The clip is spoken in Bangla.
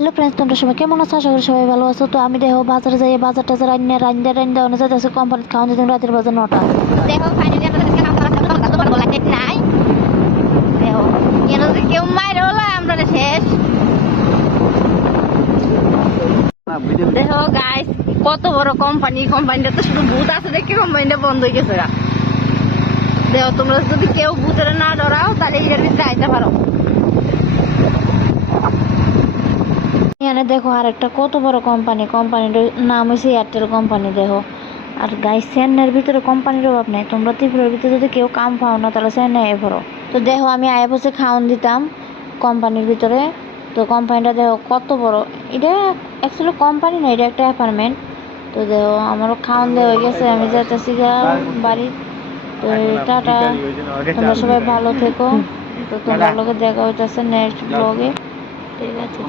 হ্যালো ফ্রেন্ডস, তোমরা সবাই কেমন আছো? আশা করি সবাই ভালো আছো। তো আমি দেখো বাজারে যাই, বাজার টাজার রান্না অনেক যাচ্ছে কোম্পানিতে খাওয়ান দিতাম রাতের বাজার 9টা। দেখো ফাইনালি আমাদের নাই দেখো কেন যে কেউ মাইরে হলো আমরা শেষ। দেখো গাইস কত বড় কোম্পানিটা তো শুধু ভূত আছে দেখে কোম্পানিটা বন্ধ হয়ে গেছে। দেখো তোমরা যদি কেউ ভূতের না ডরাও তাহলে এটার ভিতরে আইতে পারো। এখানে দেখো আর একটা কত বড় কোম্পানিটার নাম হয়েছে এয়ারটেল কোম্পানি। দেখো আর গাইস চেন্নাইয়ের ভিতরে কোম্পানির অভাব নেই। তোমরা ত্রিপুরার ভিতরে যদি কেউ কাম পাও না তাহলে চেন্নাই আয় পড়ো। তো দেখো আমি আয়া বসে খাওয়ান দিতাম কোম্পানির ভিতরে। তো কোম্পানিটা দেখো কত বড়। এটা অ্যাকচুয়ালি কোম্পানি না, এটা একটা অ্যাপার্টমেন্ট। তো দেখো আমারও খাওয়ান দেওয়া হয়ে গেছে, আমি যাইতেছি বাড়ি। তো টাটা, তোমরা সবাই ভালো থেকো। তো তোমরা লোকে দেখা হইতেছে নেক্সট ব্লগে। ঠিক আছে।